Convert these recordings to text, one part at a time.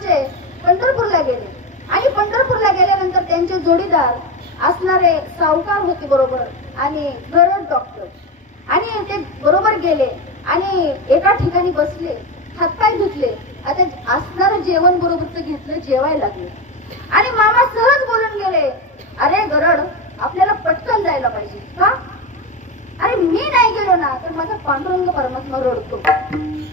आमचे पंढरपूरला गेले आणि पंढरपूरला गेल्यानंतर त्यांचे जोडीदार असणारे सावकार होते बरोबर आणि गरड डॉक्टर, आणि ते बरोबर गेले आणि एका ठिकाणी बसले, हातपाय धुतले, आता असणारं जेवण बरोबरच घेतलं, जेवायला लागले आणि मामा सहज बोलून गेले, अरे गरड आपल्याला पटकन जायला पाहिजे का? अरे मी नाही गेलो ना तर माझा पांडुरंग परमात्मा रडतो.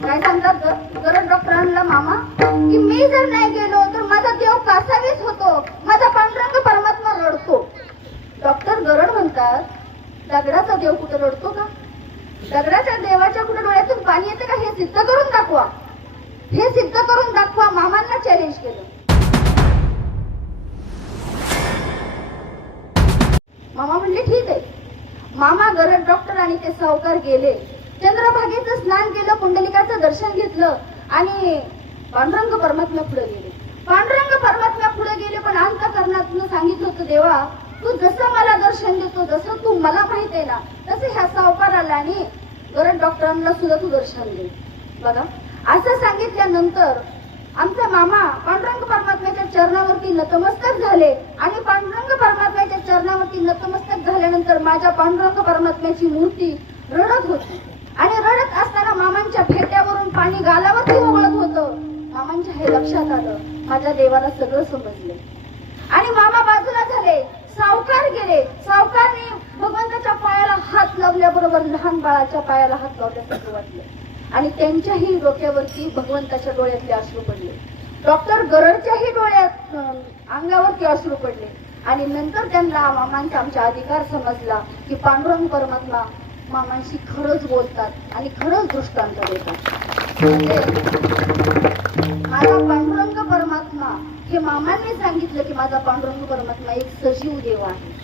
काय सांगतात गरड डॉक्टरांना मामा की मी जर नाही गेलो तर माझा देव कासावीस होतो, माझा पांडुरंग परमात्मा रडतो. डॉक्टर गरड म्हणतात, दगडाचा देव कुठे रडतो का? दगडाच्या देवाच्या कुठे डोळ्यातून पाणी येते का? हे सिद्ध करून दाखवा, हे सिद्ध करून दाखवा. मामांना चॅलेंज केलं. मामा म्हणले ठीक आहे. मामा गरड डॉक्टर आणि ते सावकार गेले, चंद्रभागेचं स्नान केलं, पुंडलिकाचं दर्शन घेतलं आणि पांडुरंग परमात्मा पुढे गेले. पांडुरंग परमात्मा पुढे गेले, पण अंतःकरणातून सांगितलं होतं, देवा तू जसं मला दर्शन देतो, जसं तू मला माहित आहे ना, तसं ह्या सावकाराला आणि गरड डॉक्टरांना सुद्धा तू दर्शन दे. बघा असं सांगितल्यानंतर आमचा मामा पांडुरंग परमात्म्याच्या चरणावरती नतमस्तक झाले आणि पांडुरंग परमात्म्याच्या चरणावरती नतमस्तक झाल्यानंतर माझ्या पांडुरंग परमात्म्याची मूर्ती रडत होती आणि रडत असताना मामांच्या फेट्यावरून पाणी गालावरती ओघळत होतं. मामांच्या हे लक्षात आलं, माझ्या देवाला सगळं समजलं आणि मामा बाजूला झाले. सावकार गेले, सावकारने भगवंताच्या पायाला हात लावल्याबरोबर लहान बाळाच्या पायाला हात लावल्यासारखं वाटलं आणि त्यांच्याही डोक्यावरती भगवंताच्या डोळ्यातले अश्रू पडले. डॉक्टर गरडच्याही डोळ्यात अंगावरती अश्रू पडले आणि नंतर त्यांना मामांचा आमचा अधिकार समजला की पांडुरंग परमात्मा मामांशी खरंच बोलतात आणि खरंच दृष्टांत देतात. म्हणजे माझा पांडुरंग परमात्मा, हे मामांनी सांगितलं की माझा पांडुरंग परमात्मा एक सजीव देव आहे.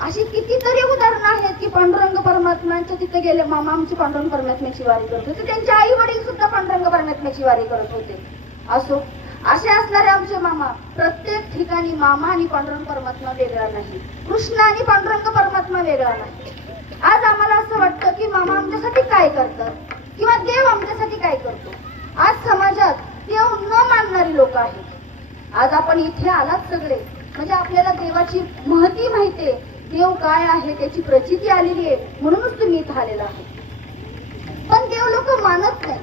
अशी कितीतरी उदाहरणं आहेत की पांडुरंग परमात्म्याच्या तिथे गेले. मामा आमची पांडुरंग परमात्म्याची वारी करत होते, त्यांचे आई वडील सुद्धा पांडुरंग परमात्म्याची वारी करत होते. असो, असे असणारे आमचे मामा, प्रत्येक ठिकाणी मामा आणि पांडुरंग परमात्मा वेगळा नाही, कृष्ण आणि पांडुरंग परमात्मा वेगळा नाही. आज आम्हाला असं वाटतं की मामा आमच्यासाठी काय करतात किंवा देव आमच्यासाठी काय करतो. आज समाजात देव न मानणारी लोक आहेत. आज आपण इथे आलात सगळे म्हणजे आपल्याला देवाची महती माहितीये, देव काय आहे त्याची प्रचिती आलेली आहे, म्हणूनच तुम्ही इथे आलेला आहात. पण देव लोक मानत नाही.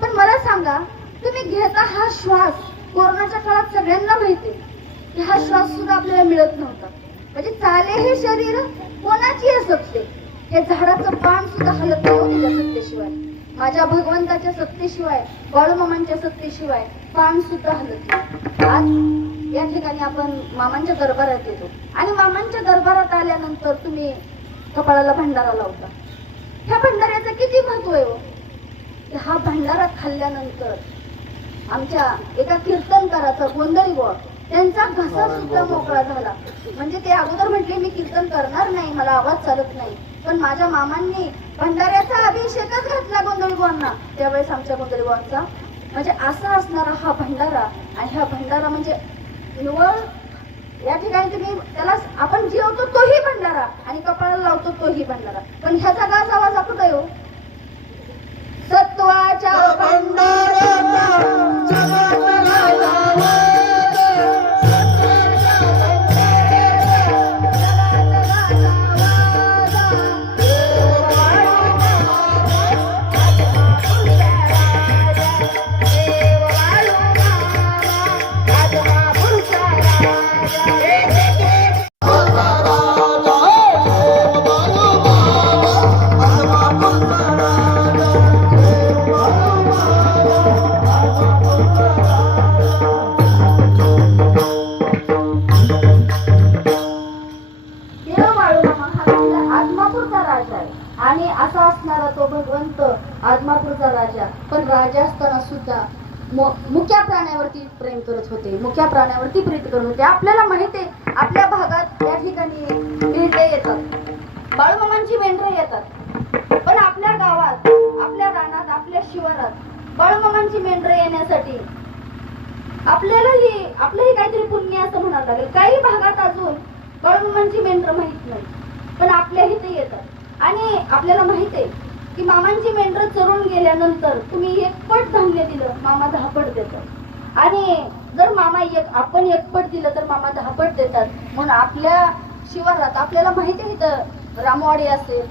पण मला सांगा, तुम्ही घेता हा श्वास, कोरोनाच्या काळात सगळ्यांना माहितीये की हा श्वास सुद्धा आपल्याला मिळत नव्हता. म्हणजे चाले हे शरीर कोणाची सत्ते, हे झाडाचं पान सुद्धा हलत नाही त्याच्या सत्तेशिवाय, माझ्या भगवंताच्या सत्तेशिवाय, बाळूमामांच्या सत्तेशिवाय पान सुद्धा हलत नाही. आज या ठिकाणी आपण मामांच्या दरबारात येतो आणि मामांच्या दरबारात आल्यानंतर तुम्ही कपाळाला भंडारा लावता. ह्या भंडाऱ्याचं किती महत्व आहे हो. हा भंडारा खाल्ल्यानंतर आमच्या एका कीर्तनकाराचा गोंधळी बुवा, त्यांचा घसा सुद्धा मोकळा झाला. म्हणजे ते अगोदर म्हटले मी कीर्तन करणार नाही, मला आवाज चालत नाही, पण माझ्या मामांनी भंडाऱ्याचा अभिषेकच घातला गोंधळी बुवांना. त्यावेळेस आमच्या गोंधळी बुवांचा म्हणजे असा असणारा हा भंडारा. आणि हा भंडारा म्हणजे निवळ या ठिकाणी तुम्ही त्याला आपण जेवतो तोही भंडारा आणि कपाळाला लावतो तोही भंडारा. पण ह्याचा गाज आवाज कुठे हो, सत्वाच्या आणि असा असणारा तो भगवंत आदमापूरचा राजा, पण राजा असताना सुद्धा मुक्या प्राण्यावरती प्रेम करत होते, मुक्या प्राण्यावरती प्रीत करत होते. आपल्याला माहिती आहे आपल्या भागात या ठिकाणी मेंढरे येतात, बाळूमामांची मेंढरे येतात, पण आपल्या गावात, आपल्या रानात, आपल्या शिवारात बाळूमामांची मेंढरे येण्यासाठी आपलंही काहीतरी पुण्य असं म्हणावं लागेल. काही भागात अजून बाळूमामांची मेंढर माहित नाही, पण आपल्या इथे येतात. आणि आपल्याला माहित आहे की मामांची मेंढरं चरून गेल्यानंतर तुम्ही 1 पट धान्य दिलं, मामा 10 पट देतात. आणि जर आपण 1 पट दिलं तर मामा 10 पट देतात. म्हणून आपल्या शिवारात आपल्याला माहिती आहे, इथं रामवाडी असेल,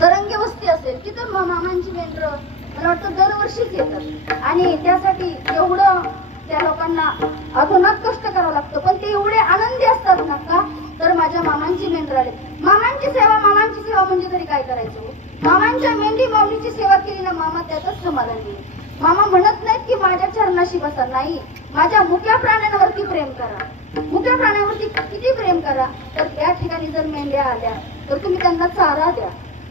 तरंगे वस्ती असेल, तिथं मामांची मेंढरं मला वाटतं दरवर्षीच येतात. आणि त्यासाठी एवढं त्या लोकांना अतोनात कष्ट करावं लागतं, पण ते एवढे आनंदी असतात ना. का तर माझ्या मामांची मेंढर आले. मामांची सेवा म्हणजे तरी काय करायचं? मामांच्या मेंढी माऊलीची सेवा केली ना, मामा त्यातच समाधान येईल. मामा म्हणत नाहीत की माझ्या चरणाशी बसा, नाही, माझ्या मुक्या प्राण्यांवरती प्रेम करा. मुक्या प्राण्यांवरती किती प्रेम करा, तर त्या ठिकाणी जर मेंढ्या आल्या तर तुम्ही त्यांना चारा द्या.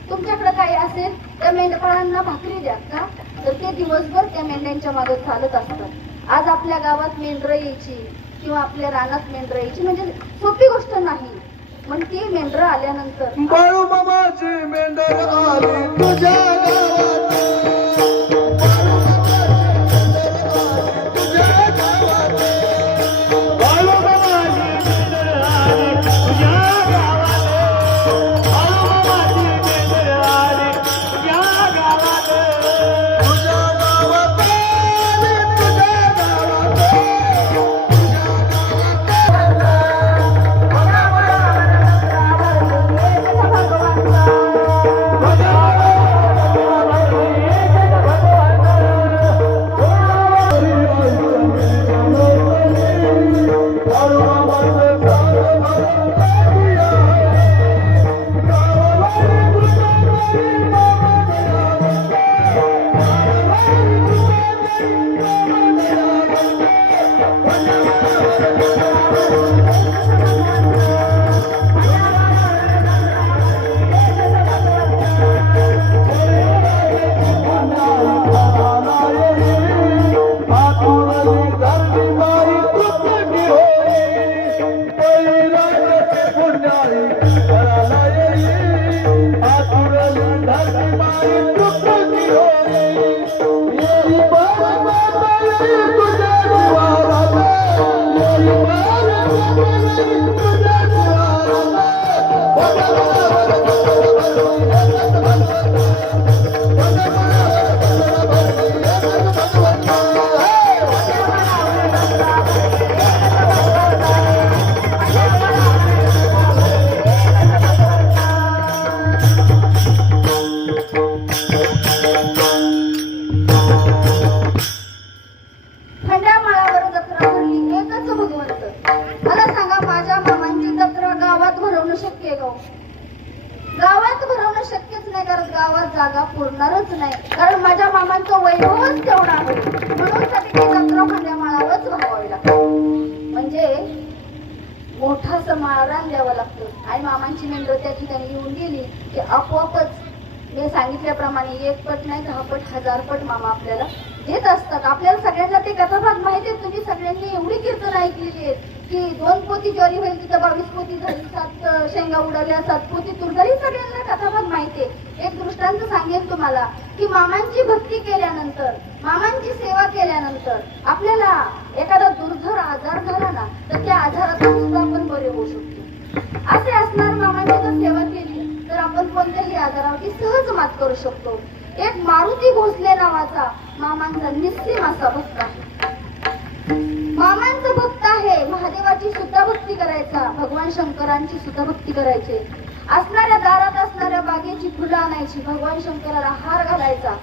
तुमच्याकडे काही असेल त्या मेंढपाळांना भाकरी द्या. का तर ते दिवसभर त्या मेंढ्यांच्या मागे चालत असतात. आज आपल्या गावात मेंढरं यायची किंवा आपल्या रानात मेंढरं यायची म्हणजे सोपी गोष्ट नाही. पण ती मेंढरं आल्यानंतर बाळू मामाची मेंढर आली तुझ्या गावात, गावात भरवणं शक्यच नाही, कारण गावात जागा पुरणारच नाही, कारण माझ्या मामांचं वैभवच तेवढा आहे. म्हणून साठी ती जत्रा माझ्या माळावरच भरवावी लागते. म्हणजे मोठा असं माळरान द्यावं लागतं. आणि मामांची मेंढर त्या ठिकाणी येऊन गेली की आपोआपच मी सांगितल्याप्रमाणे 1 पट नाही 10 पट 1000 पट मामा आपल्याला देत असतात. आपल्याला सगळ्यांना ते कथाभाग माहिती आहे. तुम्ही सगळ्यांनी एवढी कीर्तन ऐकलेली आहेत की 2 पोती ज्वारी होईल तिथं 22 पोती झाली, 7 शेंगा उडवल्या, 7 पोती तूर झाली. सगळ्यांना कथाभाग माहिती आहे. एक दृष्टांत सांगेन तुम्हाला की मामांची भक्ती केल्यानंतर, मामांची सेवा केल्यानंतर आपल्याला एखादा दुर्धर आजार झाला ना, तर त्या आजारातून सुद्धा आपण बरे होऊ शकतो. असे असणार मामांची जर सेवा केली तर आपण कोणत्याही आजारावरती सहज मात करू शकतो. एक मारुती भोसले नावाचा मामांचा निस्सीम असा भक्त आहे. मामांचा भक्त आहे. महादेवाची सुद्धा भक्ती करायचा, भगवान शंकरांची सुद्धा भक्ती करायची. असणाऱ्या दारात असणाऱ्या बागेची फुलं आणायची, भगवान शंकराला हार घालायचा.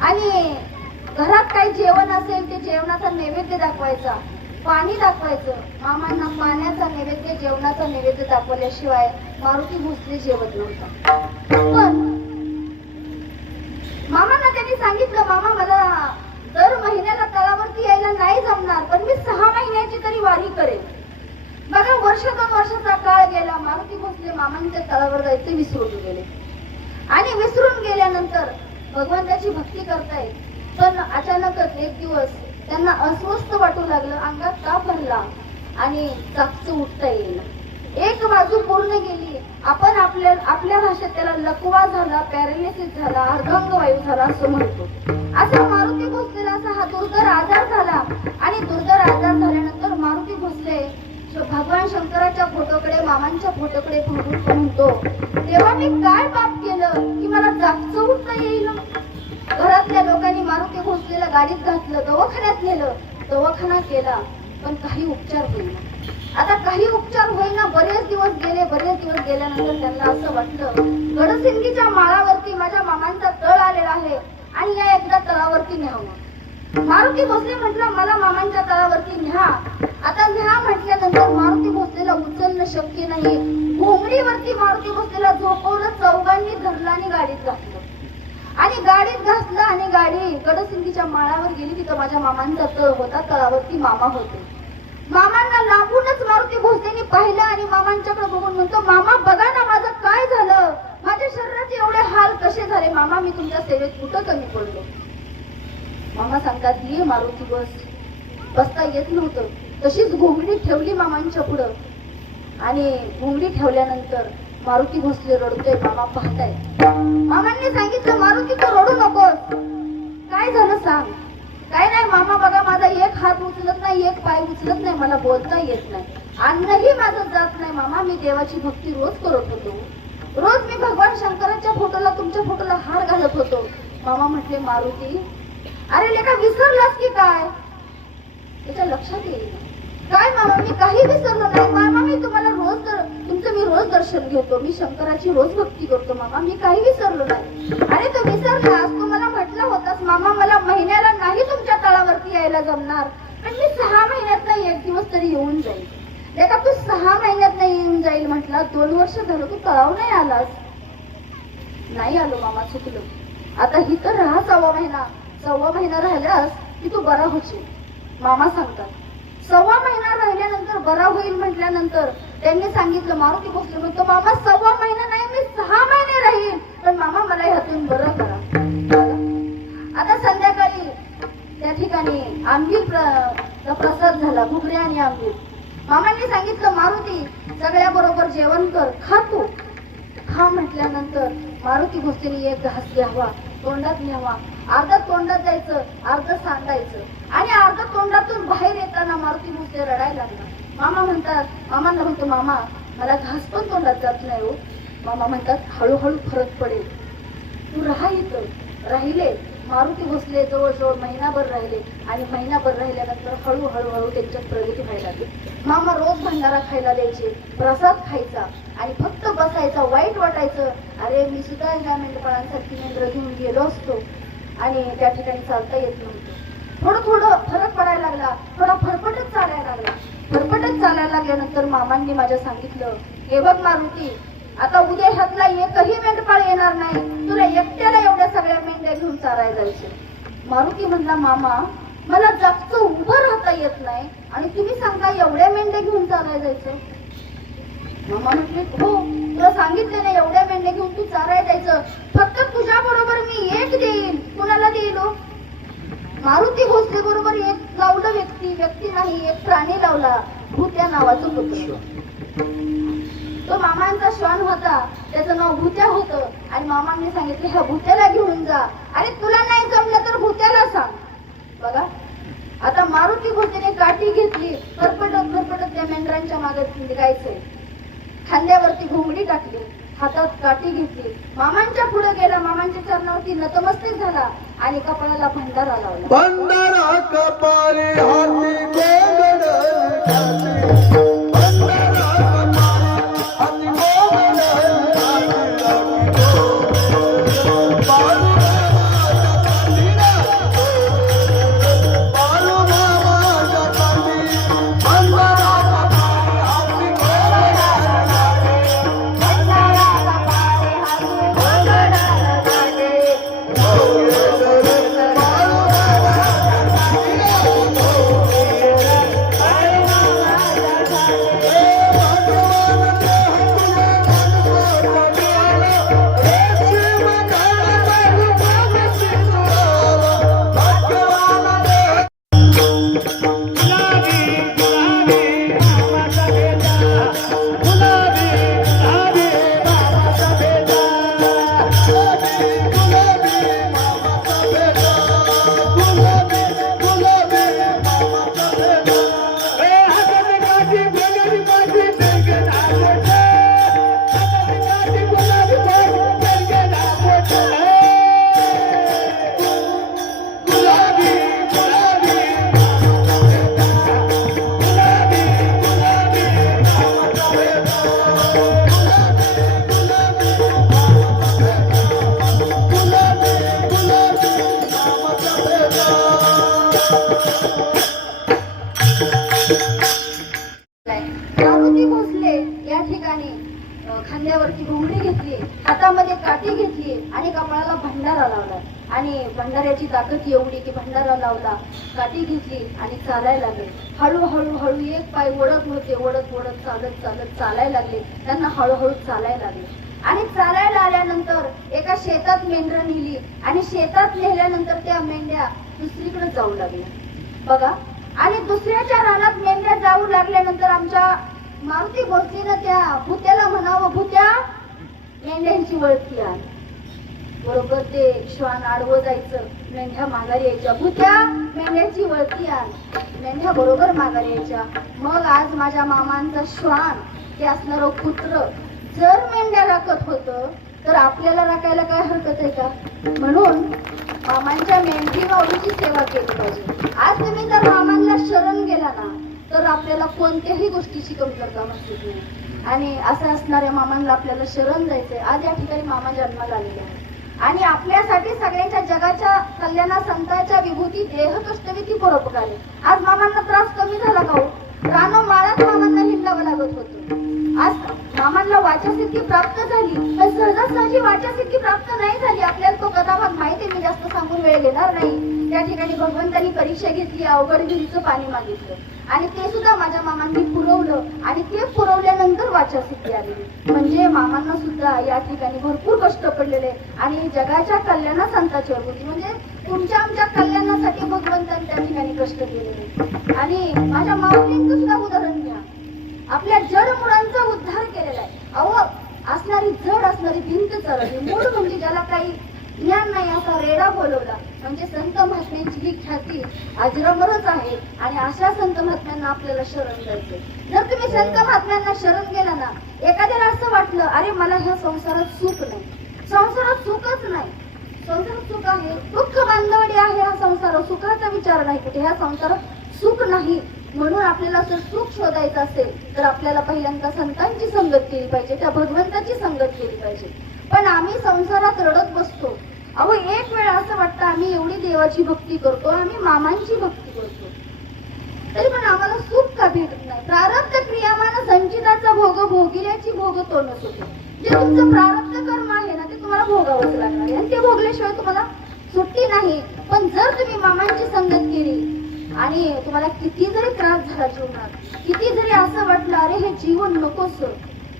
आणि घरात काही जेवण असेल ते जेवणाचा नैवेद्य दाखवायचा, पाणी दाखवायचं. मामांना पाण्याचा नैवेद्य, जेवणाचा नैवेद्य दाखवल्याशिवाय मारुती भोसले जेवत नव्हता. पण मामांना त्यांनी सांगितलं, मामा मला दर महिन्याला तळावरती यायला नाही जमणार, पण मी 6 महिन्याची तरी वारी करेन. बघा, 1-2 वर्षाचा काळ गेला. मारुती भोसले मामांच्या तळावर जायचे विसरून गेले. आणि विसरून गेल्यानंतर भगवंताची भक्ती करतायत, पण अचानकच एक दिवस त्यांना अस्वस्थ वाटू लागलं, अंगात ताप भरला आणि चाकचं उठता येईल. एक बाजू पूर्ण गेली. आपण आपल्या भाषेत त्याला लकवा झाला, पॅरालिसिस झाला, अर्धांगवायू झाला असं म्हणतो. असं मारुती भोसलेला असा हा दुर्धर आजार झाला. आणि दुर्धर आजार झाल्यानंतर मारुती भोसले भगवान शंकराच्या फोटोकडे मामांच्या फोटोकडे बघून म्हणतो, तेव्हा मी काय पाप केलं की मला जागचं उठता येईल? घरातल्या लोकांनी मारुती भोसलेला गाडीत घातलं, दवाखान्यात नेलं, दवाखाना केला, पण काही उपचार होईना. आता काही उपचार होईना, बरेच दिवस गेल्यानंतर त्यांना असं वाटलं, गडसिंगीच्या माळावरती माझ्या मामांचा तळ आलेला आहे आणि या एकदा तळावरती न्यावं. मारुती भोसले म्हटलं, मला मामांच्या तळावरती न्या. आता न्या म्हटल्यानंतर मारुती भोसलेला उचलणं शक्य नाही. घोंगडीवरती मारुती भोसलेला झोपवलं, चौघांनी धरलं आणि गाडीत घातलं. आणि गाडीत घातलं आणि गाडी गडसिंगीच्या माळावर गेली. तिथं माझ्या मामांचा तळ होता, तळावरती मामा होते. मामांना लांबूनच मारुती भोसलेनी पाहिलं आणि मामांच्याकडे बघून म्हणतो, मामा बघा ना माझं काय झालं, माझ्या शरीराचे एवढे हाल कसे झाले मामा, मी तुमच्या सेवेत कुठं कमी पडलो? मामा सांगतात, ये मारुती बस. बसता येत नव्हतं, तशीच घोंगडी ठेवली मामांच्या पुढं आणि घोंगडी ठेवल्यानंतर मारुती भोसले रडतोय. मामा पाहताय. मामांनी सांगितलं, मारुती तू रडू नकोस, काय झालं सांग. काय नाही मामा, बघा माझा एक हात उचलत नाही, एक पाय उचलत नाही, मला बोलता येत नाही, अन्नही माझं जात नाही मामा, मी देवाची भक्ती रोज करत होतो, रोज मी भगवान शंकराच्या फोटोला, तुमच्या फोटोला हार घालत होतो. मामा म्हटले, मारुती अरे लेका विसरलास की काय? त्याच्या लक्षात येईल. काय मामा, मी काही विसरलो नाही मामा, मी तुम्हाला तुमचं मी रोज दर्शन घेतो, मी शंकराची रोज भक्ती करतो मामा, मी काही विसरलो नाही. अरे तू विसरलास, तू मला म्हटलं होतास मामा मला महिन्याला नाही तुमच्या तळावरती यायला जमणार, पण मी 6 महिन्यात एक दिवस तरी येऊन जाईल. लेका तू 6 महिन्यात येऊन जाईल म्हटला, 2 वर्ष झालं तू तळाव नाही आलास. नाही आलो मामा, चुकलो. आता ही तर राहा 1.25 महिना राहिल्यास की तू बरा होशील. मामा सांगतात, 1.25 महिना राहिल्यानंतर बरा होईल म्हटल्यानंतर त्यांनी सांगितलं, मारुती भोसले म्हणतो, मामा 1.25 महिना नाही, मी 6 महिने राहील, पण मामा मला ह्यातून बरं करा. आता संध्याकाळी त्या ठिकाणी आंबील प्रसाद झाला, घुगरी आणि आंबील. मामांनी सांगितलं, मारुती सगळ्या बरोबर जेवण कर, खा तू. खा म्हटल्यानंतर मारुती भोसलेनी एक घास घ्यावा, तोंडात घ्यावा, अर्ध तोंडात जायचं, अर्ध सांडायचं आणि अर्ध तोंडातून बाहेर येताना मारुती भोसले रडायला लागला. मामांना म्हणतो, मामा मला घास पण तोंडात जात नाही हो. मामा म्हणतात, हळूहळू फरक पडेल, तू राहा इथं. राहिले मारुती भोसले जवळजवळ महिनाभर राहिले आणि महिनाभर राहिल्यानंतर हळूहळू त्यांच्यात प्रगती व्हायला लागली. मामा रोज भंडारा खायला द्यायचे, प्रसाद खायचा आणि फक्त बसायचा. वाईट वाटायचं, अरे मी सुद्धा ह्या मेंढपाळांसारखी मेंढर घेऊन गेलो असतो आणि त्या ठिकाणी चालता येत नव्हतं. थोडं फरक पडायला लागला, थोडा फरफटच चालायला लागल्यानंतर मामांनी माझ्या सांगितलं, हे बघ मारुती, आता उद्या ह्यातला एकही मेंढपाळ येणार नाही, तुला एकट्याला एवढ्या सगळ्या मेंढ्या घेऊन चारायला जायचं. मारुती म्हणला, मामा मला जास्त उभं राहता येत नाही आणि तुम्ही सांगता एवढ्या मेंढ्या घेऊन चारायला जायचं. मामा म्हटले, हो तुला सांगितले ना, एवढ्या मेंढ्या घेऊन तू चारायला जायचं, फक्त तुझ्या बरोबर मी एक देईन. कुणाला देईल? मारुती भोसले बरोबर एक लावलं व्यक्ती नाही, एक प्राणी लावला, भूत्या नावाचं पुत्र. तो मामांचा श्वान होता, त्याचं नाव भूत्या होतं आणि मामांनी सांगितलं, ह्या भूत्याला घेऊन जा. अरे तुला नाही जमलं तर भूत्याला सांग. बघा आता मारुती भोसलेने काठी घेतली, फरफटत त्या मेंढरांच्या मागे निघायचंय. खांद्यावरती घोंगडी टाकली, हातात काठी घेतली, मामांच्या पुढे गेला, मामांच्या चरणावरती नतमस्तक झाला आणि कपाळाला भंडारा लावला. भंडारा कपाळी हाती गोंगड घातली, भंडारा कपाळी हाती गोंगड भंडाऱ्याची ताकद एवढी की भंडारा लावला, काठी घेतली आणि चालायला लागले. हळूहळू हळू एक पाय ओढत होते, ओढत ओढत चालत चालत चालायला लागले. त्यांना हळूहळू चालायला लागले आणि चालायला आल्यानंतर एका शेतात मेंढरं नेली आणि शेतात नेल्यानंतर त्या मेंढ्या दुसरीकडे जाऊ लागल्या बघा. आणि दुसऱ्याच्या रानात मेंढ्या जाऊ लागल्यानंतर आमच्या मारुती भोसलीनं त्या भुत्याला म्हणावं, भुत्या मेंढ्यांची वळती आण. बरोबर ते श्वान आडवं जायचं, मेंढ्या माघारी यायच्या. भुत्या मेंढ्याची वळती आण. मेंढ्या बरोबर माघारी यायच्या. मग आज माझ्या मामांचा श्वान ते असणारं कुत्र जर मेंढ्या राखत होतं तर आपल्याला राखायला काय हरकत आहे का? म्हणून मामांच्या मेंढी माऊलीची सेवा केली पाहिजे. आज तुम्ही जर मामांना शरण गेला ना तर आपल्याला कोणत्याही गोष्टीची कमतरता नसते नाही. आणि असं असणाऱ्या मामांना आपल्याला शरण जायचंय. आज या ठिकाणी मामा जन्माला आलेले आहेत आणि आपल्यासाठी सगळ्यांच्या जगाच्या कल्याणा संतांच्या विभूती देह कष्टविधी परोपकारी. आज मामांना त्रास कमी झाला का हो? रानो माळात मामांना हिंडावं लागत होतं. आज मामांना वाचासिद्धी प्राप्त झाली, पण सहजासहजी वाचासिद्धी प्राप्त नाही झाली. आपल्याला तो कथाभाग माहिती आहे, मी जास्त सांगून वेळ घेणार नाही. त्या ठिकाणी भगवंतांनी परीक्षा घेतली, अवघड विहिरीचं पाणी मागितलं आणि ते सुद्धा माझ्या मामांनी पुरवलं आणि ते पुरवल्यानंतर वाचासिद्धी आली. म्हणजे मामांना सुद्धा या ठिकाणी भरपूर कष्ट पडलेले आणि जगाच्या कल्याणा संतांची होती. म्हणजे तुमच्या आमच्या कल्याणासाठी भगवंतांनी त्या ठिकाणी कष्ट केलेले. आणि माझ्या माऊलींचं सुद्धा उदाहरण घ्या. आपल्या जड मुळांचा उद्धार केलेला आहे. अहो असणारी जड असणारी भिंत चढली, मूळ म्हणजे ज्याला काही ज्ञान नाही असा रेडा बोलवला. म्हणजे संत महात्म्यांची ही ख्याती अजरामरच आहे आणि अशा संत महात्म्यांना आपल्याला शरण जायचे. जर तुम्ही संत महात्म्यांना शरण गेला ना, एखाद्याला असं वाटलं अरे मला ह्या संसारात सुख नाही, संसारात सुखच नाही, संसारात सुख आहे, दुःख बांधवडी आहे हा संसार, सुखाचा विचार नाही कुठे, ह्या संसारात सुख नाही. म्हणून आपल्याला जर सुख शोधायचं असेल तर आपल्याला पहिल्यांदा संतांची संगत केली पाहिजे, त्या भगवंताची संगत केली पाहिजे. पण आम्ही संसारात रडत बसतो. अहो एक वेळ असं वाटतं आम्ही एवढी देवाची भक्ती करतो, आम्ही मामांची भक्ती करतो, तरी पण आम्हाला सुख का भेटत नाही? प्रारब्ध क्रियामान संचिताचा भोग भोगिल्याची भोग तो नसतो. जे तुमचं प्रारब्ध कर्म आहे ना ते तुम्हाला भोगावंच लागणार आहे आणि ते भोगल्याशिवाय तुम्हाला सुट्टी नाही. पण जर तुम्ही मामांची संगत केली आणि तुम्हाला किती जरी त्रास झाला जीवनात, किती जरी असं वाटलं अरे हे जीवन नकोस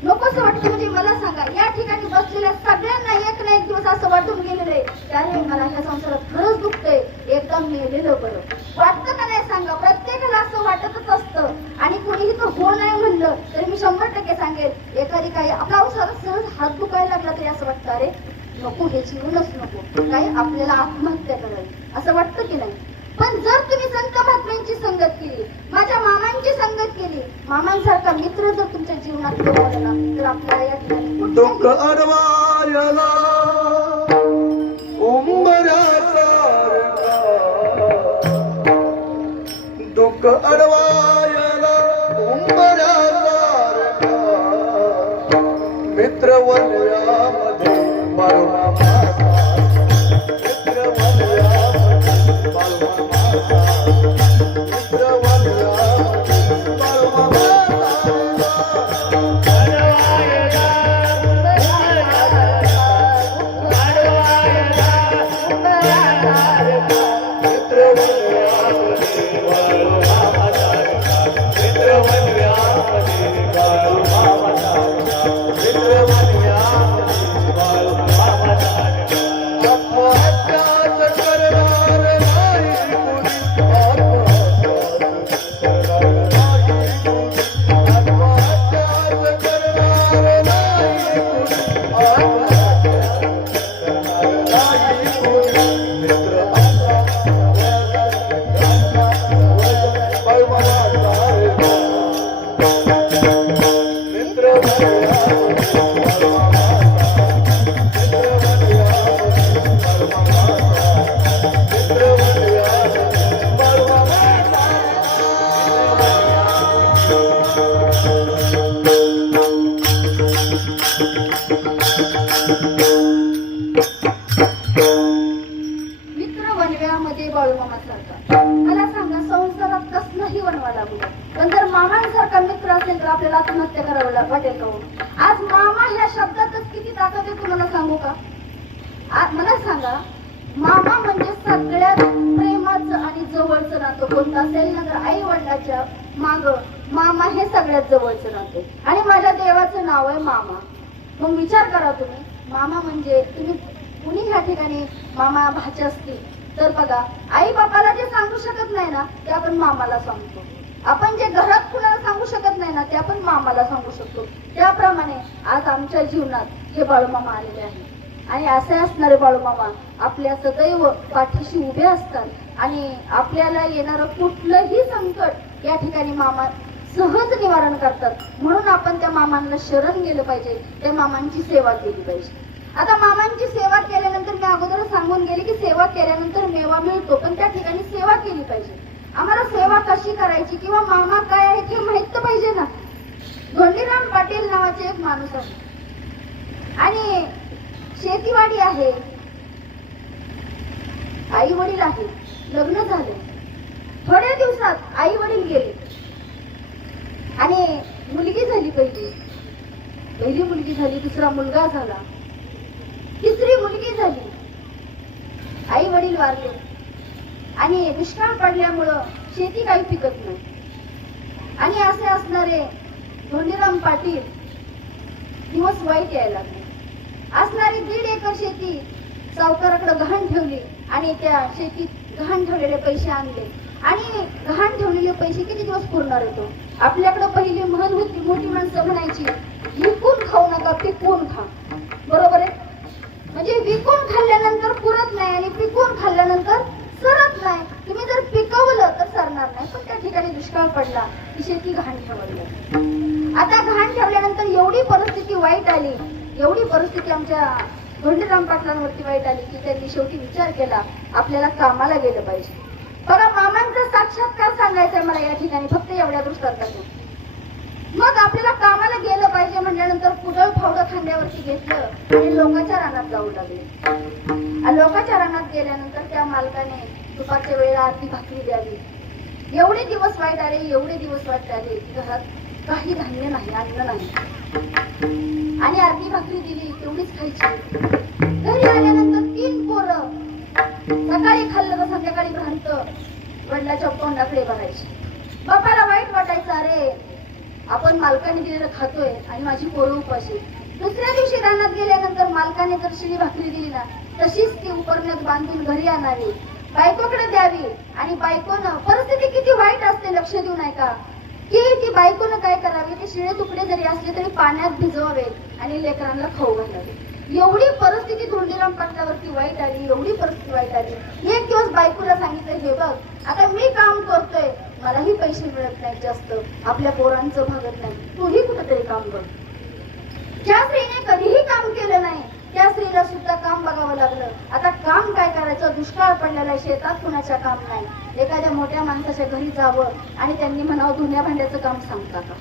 नकोस वाटतं, म्हणजे मला सांगा या ठिकाणी बसलेल्या सगळ्यांना एक ना एक दिवस असं वाटून गेलेलं आहे अरे मला ह्या संसारात खरंच दुखतंय, एकदम मेलेलं बरं वाटतं का नाही सांगा? प्रत्येकाला असं वाटतच असतं. आणि कुणीही तो हो नाही म्हणलं तरी मी 100% सांगेल एखादी काही आपला सहज हात दुखायला लागला तरी असं वाटतं अरे नको हे जीवनच नको, काही आपल्याला आत्महत्या करावी असं वाटतं की नाही? पण जर तुम्ही संत महात्म्यांची संगत केली, माझ्या मामांची संगत केली, मामांसारखा मित्र जर तुमच्या जीवनात मिळवला तर आपल्याला या ठिकाणी दुःख अडवायला उंबऱ्यासारखा, दुःख अडवायला उंबऱ्यासारखा, मित्र वनव्यामध्ये बाळूमामा, मित्र वनव्यामध्ये बाळूमामा, मित्र वनव्यामध्ये बाळूमामा. मला सांगा संसारात कसलाही वनवा लागू द्या, पण जर मामांसारखा मित्र असेल तर आपल्याला आत्महत्या करावं वाटेल का हो? आज मामा ह्या शब्दातच किती ताकद आहे तुम्हाला सांगू का? मला सांगा मामा म्हणजे सगळ्यात प्रेमाचं आणि जवळचं नातं कोणतं असेल ना, तर आई वडिलाच्या माग मामा हे सगळ्यात जवळचं नातं आहे. आणि माझ्या देवाचं नाव आहे मामा. मग विचार करा तुम्ही, मामा म्हणजे तुम्ही कुणी ह्या ठिकाणी मामा भाचे असतील तर बघा, आई बापाला जे सांगू शकत नाही ना ते आपण मामाला सांगतो. आपण जे घरात कुणाला सांगू शकत नाही ना ते आपण मामाला सांगू शकतो. त्याप्रमाणे आज आमच्या जीवनात हे बाळूमामा आलेले आहे. आणि असे असणारे बाळूमामा आपल्या सदैव पाठीशी उभे असतात आणि आपल्याला येणारं कुठलंही संकट या ठिकाणी मामा सहज निवारण करतात. म्हणून आपण त्या मामांना शरण गेलं पाहिजे, त्या मामांची सेवा केली पाहिजे. आता मामांची सेवा केल्यानंतर मी अगोदर सांगून गेले की सेवा केल्यानंतर मेवा मिळतो, पण त्या ठिकाणी सेवा केली पाहिजे. आम्हाला सेवा कशी करायची किंवा मामा काय आहे हे माहित तर पाहिजे ना. धोंडीराम पाटील नावाचे एक माणूस आहे आणि शेतीवाडी आहे, आई वडील आहे, लग्न झाले. थोड्या दिवसात आई वडील गेले आणि मुलगी झाली. पहिली मुलगी झाली, दुसरा मुलगा झाला, तिसरी मुलगी झाली. आई वडील वारले आणि दुष्काळ पडल्यामुळं शेती काही पिकत नाही. आणि असे असणारे धोंडीराम पाटील दिवस वाईट यायला लागले. असणारी 1.5 एकर शेती सावकाराकडे गहाण ठेवली आणि त्या शेतीत गहाण ठेवलेले पैसे आणले. आणि गहाण ठेवलेले पैसे किती दिवस पुरणार येतो? आपल्याकडे पहिली म्हण होती, मोठी माणसं म्हणायची, विकून खाऊ नका, पिकवून खा. बरोबर आहे? म्हणजे विकून खाल्ल्यानंतर पुरत नाही आणि पिकवून खाल्ल्यानंतर सरत नाही. तुम्ही जर पिकवलं तर सरणार नाही. पण त्या ठिकाणी दुष्काळ पडला की शेती घाण ठेवली. आता घाण ठेवल्यानंतर एवढी परिस्थिती वाईट आली, एवढी परिस्थिती आमच्या धोंडीराम पाटलांवरती वाईट आली की त्यांनी शेवटी विचार केला, आपल्याला कामाला गेलं पाहिजे. बघा, मामांचा साक्षात्कार सांगायचा मला या ठिकाणी फक्त एवढ्या दृष्टांतातून. मग आपल्याला कामाला गेलं पाहिजे म्हटल्यानंतर कुदळ फावडं खांद्यावरती घेतलं आणि लोकांच्या रानात जाऊ लागले. लोकांच्या रानात गेल्यानंतर त्या मालकाने दुपारच्या वेळेला आरती भाकरी द्यावी. एवढे दिवस वाईट आले, एवढे दिवस वाईट आले की घरात काही धान्य नाही, अन्न नाही. आणि आरती भाकरी दिली तेवढीच खायची. घरी आल्यानंतर 3 पोरं सकाळी खाल्लं तर संध्याकाळी भ्रांत वडिलाच्या तोंडाकडे बघायची. बापाला वाईट वाटायचं, अरे आपण मालकाने दिलेलं खातोय आणि माझी पोरं उपाशी. दुसऱ्या दिवशी रानात गेल्यानंतर मालकाने जर शिळी भाकरी दिली ना तशीच ती उपरण्यात बांधून घरी आणावी, बायकोकडे द्यावी. आणि बायकोनं, परिस्थिती किती वाईट असते लक्ष देऊ नाही का, की ती बायकोनं काय करावी, ते शिळे तुकडे जरी असले तरी पाण्यात भिजवावे आणि लेकरांना खाऊ घालावे. एवढी परिस्थिती धोंडीराम पाटलावरती वाईट आली, एवढी परिस्थिती वाईट आली. एक दिवस बायकोला सांगितलं, हे बघ, आता मी काम करतोय, मलाही पैसे मिळत नाहीत जास्त, आपल्या पोरांचं भागत नाही, तूही कुठेतरी काम कर. ज्या स्त्रीने कधीही काम केलं नाही त्या स्त्रीला सुद्धा काम बघावं लागलं. आता काम काय करायचं, दुष्काळ पडलेला आहे, शेतात कुणाच्या काम नाही. एखाद्या मोठ्या माणसाच्या घरी जावं आणि त्यांनी म्हणावं, धुण्या भांड्याचं काम सांगता का?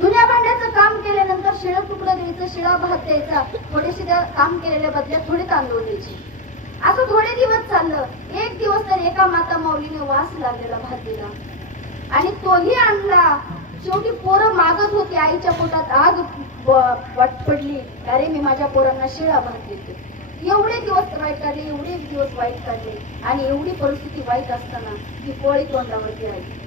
धुण्या भांड्याचं काम केल्यानंतर शिळं तुकडं द्यायचं, शिळा भात द्यायचा, थोडेसे त्या काम केलेल्या बदल्यात थोडे तांदूळ द्यायचे. असं थोडे दिवस चाललं. एक दिवस तर एका माता माऊलीने वास लागलेला भात दिला आणि तोही आणला. शेवटी पोरं मागत होती, आईच्या पोटात आग वाट पडली, अरे मी माझ्या पोरांना शिळा भात देते. एवढे दिवस वाईट काढले, एवढे दिवस वाईट काढले आणि एवढी परिस्थिती वाईट असताना ती पोळी तोंडावरती आली.